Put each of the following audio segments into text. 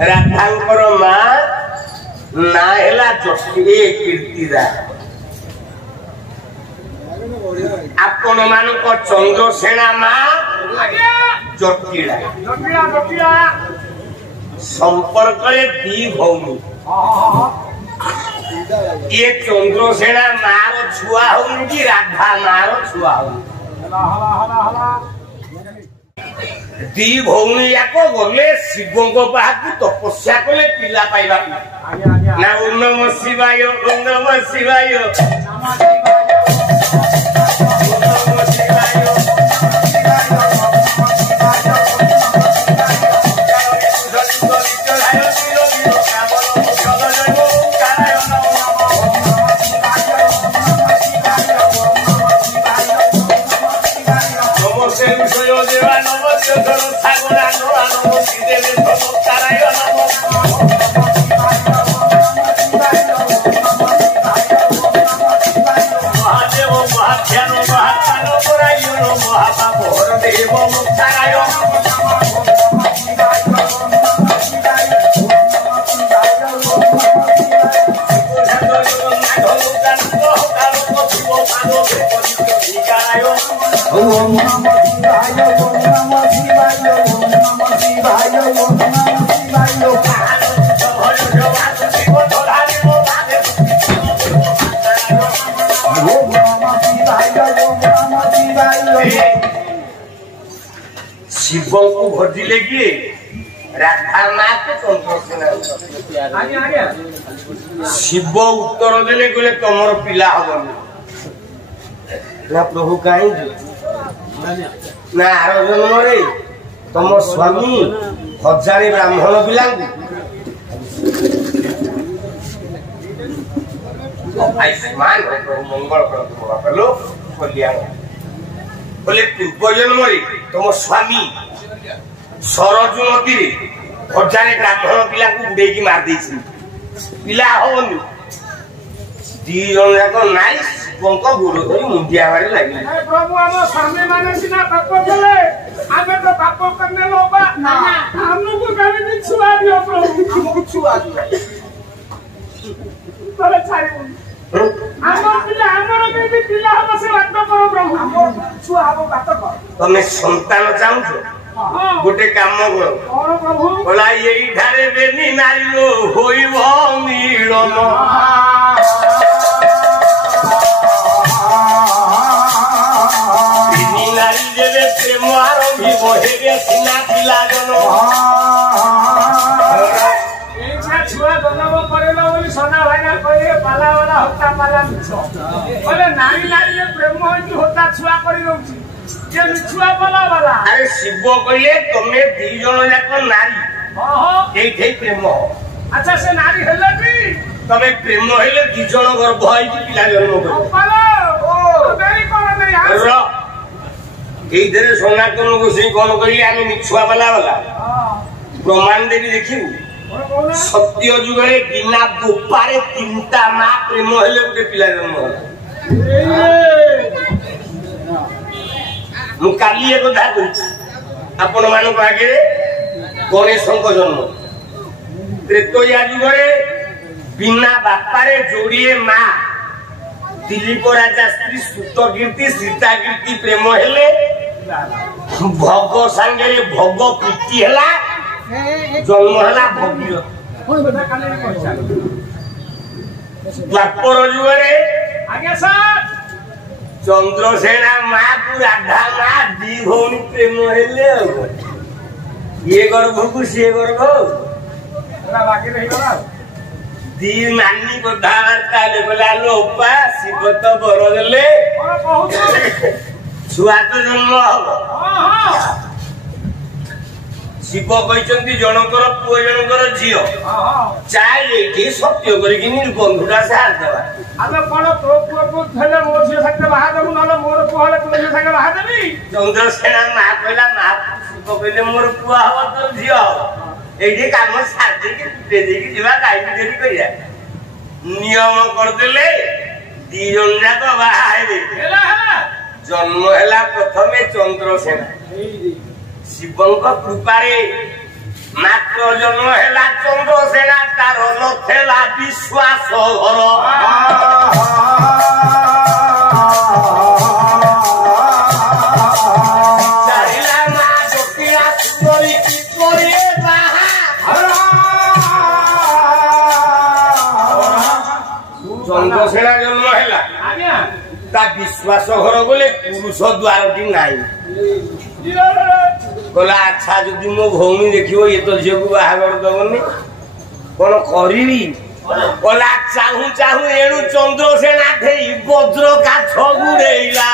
राधांकर मां ना हेला जटिए कीर्तिदा आपण मानक चंद्रसेना मां जटिला संपर्क दी भौनी ये चंद्रसेना मार छुआ होनी कि राधा मार छुआ होनी दी भौनी याक गले शिव को बाहर तपस्या कले पिला पाइबा ना ओम नमः शिवाय ओम नमः शिवाय शिव को भजिले कि राधा मां के चंद्रसेना शिव उत्तर देले गले तमर पिला हबनी ना प्रभु काई ना आर जन्म रे तम स्वामी हजारे ब्राह्मण पिला आयुष्मान मंगल करो कल्याण बोले पूर्व जन्म रे तुम स्वामी सरजू नदी हजारे ब्राह्मण पिला बुड़े मार पिला हवनी दी जन जाक नाई शिवक गोड़ धरी मुंडिया मारे लगे प्रभु आम स्वामी माने सिना पाप कले आमे तो पाप करने लोबा हमको कभी छुआ दियो प्रभु हमको छुआ दियो तोरे छाड़ी हमर भी पिला हम से बात करो प्रभु हम छुआ हम बात कर तमे संतान चाहू गोटे काम करो प्रभु बोला यही ठारे बेनी नारी लो होइब मिलन बेनी नारी जेबे प्रेम आरंभी बहेबे सिना पिला जन छुआ जन्म करेला बोली सोना भाईना कहे पाला वाला होता पाला मिछ बोले नारी नारी जे प्रेम होई होता छुआ करी रहउची जे मिछुआ पाला वाला अरे शिव कहले तमे दी जन जाक नारी ओहो एठे प्रेम अच्छा से नारी हेले भी तमे प्रेम हेले दी जन गर्भ होई पिला जन्म करो पालो ओ देरी कर नहीं यार र एई धरे सनातन को से कोन कहले आमे मिछुआ वाला प्रमाण देबी देखिबू सत्य जुगे बिना गोपारे तीनटा मां प्रेम हेले गोटे पिला जन्म होला मु काली एक कथा कहि आपण मानक आगे गणेश जन्म त्रेतया जुगे बिना बापारे जोड़िए मां दिलीप राजा स्त्री सुतकीर्ति सीताकीर्ति प्रेम हेले भोग संगे भोग प्रीति हेला जन्म हेला भगीरथ द्वापर जुगे आगे सर चंद्रसेना मां को राधा मां दी भौनी प्रेम हेले ये गर्भ को सी गर्भ बाकी रही गला दी नानी कथबार्ता बोला लोपा शिव तो बर देले छुआ तो जन्म हम शिव कहते जनकर पुओ जनकर झील चाहे सत्य करके बंधुटा साथ देवा आमे कोन तो पुओ को थले मो झील संगे बाहा देबु नले मोर पुओ हले तुम झील संगे बाहा देबी चंद्रसेना मा कहला मा शिव कहले मोर पुओ हव तो झील एडी काम साथ दे के जीवा काई देरी करिया नियम कर देले दी जन जाक बाहा हेबे हेला हेला जन्म हेला प्रथमे चंद्रसेना शिवंक कृपारे ମାତ୍ର ଜନ୍ମ ହେଲା ଚନ୍ଦ୍ରସେନା ତାର ନଥିଲା ବିଶ୍ୱାସ ଘର ଚାରିଲା ମା ଜଟିଳା ସୁନ୍ଦରୀ କିପରି ଚନ୍ଦ୍ରସେନା ଜନ୍ମ ହେଲା ତା ବିଶ୍ୱାସ ଘର ବୋଲେ ପୁରୁଷ ଦ୍ୱାରଟି ନାହିଁ କହିଲା ଆଚ୍ଛା ଯଦି ମୋ ଭଉଣୀ ଦେଖିବ ଇଏ ତ ଝିଅକୁ ବାହାଘର ଦବନି କଣ କରିବି କହିଲା ଚାହୁଁ ଚାହୁଁ ଏଣୁ ଚନ୍ଦ୍ରସେନା ଠେଇ ବଜ୍ର କାଠ ଗୁଡେଇଲା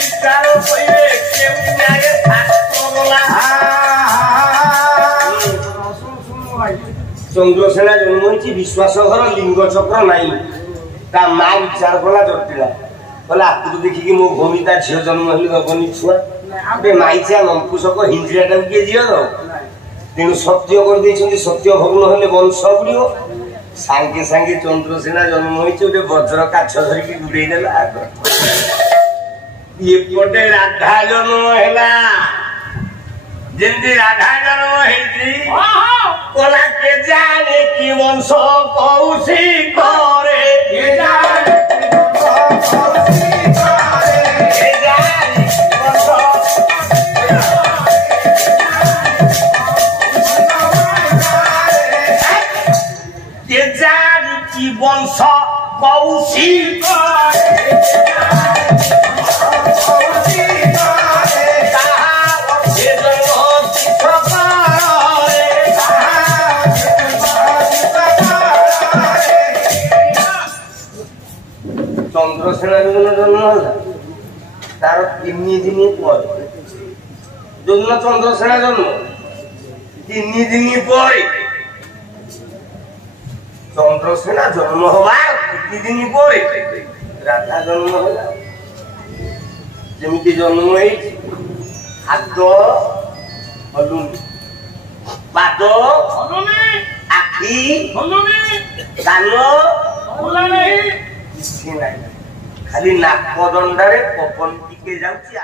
ବିଚାର କହିଲେ କେଉଁ ନ୍ୟାୟ ଶାସ୍ତ୍ର ଗଲା ଚନ୍ଦ୍ରସେନା ଜନ୍ମ ହେଇଛି ବିଶ୍ୱାସ ଘର ଲିଙ୍ଗ ଚକ୍ର ନାହିଁ ତା ମା ବିଚାର କଲା ଜଟିଳା କହିଲା ଆକୁ ଦେଖିକି ମୋ ଭଉଣୀ ତା ଝିଅ ଜନ୍ମ ହେଲେ ଦବନି ଛୁଆ ଗୋଟେ ମାଇଚିଆ ଲମ୍ପୁସକ ହିଞ୍ଜିରାଟାକୁ କିଏ ଝିଅ ଦବ ତେଣୁ ସତ୍ୟ କରିଦେଇଛନ୍ତି ସତ୍ୟ ଭଗ୍ନ ହେଲେ ବଂଶ ବୁଡିବ ସାଙ୍ଗେ ସାଙ୍ଗେ ଚନ୍ଦ୍ରସେନା ଜନ୍ମ ହେଇଛି ଗୋଟେ ବଜ୍ର କାଠ ଧରିକି ଗୁଡେଇ ଦେଲା ଆଗ ଏପଟେ ରାଧା ଜନ୍ମ ହେଲା ଯେମିତି ରାଧା ଜନ୍ମ ହେଇଛି କଲା କେ ଜାଣେ କି ବଂଶ କୌଶି କରେ বংশ কৌশি ଚନ୍ଦ୍ରସେନା ଯୋଉଦିନ ଜନ୍ମ ହେଲା ତାର 3 ଦିନ ପରେ ଯୋଉଦିନ ଚନ୍ଦ୍ରସେନା ଜନ୍ମ 3 ଦିନ ପରେ ଚନ୍ଦ୍ରସେନା ଜନ୍ମ ହବା 3 ଦିନ ପରେ ରାଧା ଜନ୍ମ ହେଲା ଯେମିତି ଜନ୍ମ ହେଇଛି ହାତ ହଲୁନି ପାଦ ଆଖି କାନ କିଛି ନାହିଁ ଖାଲି ନାକ ଦଣ୍ଡାରେ ପବନ ଟିକେ ଯାଉଛି।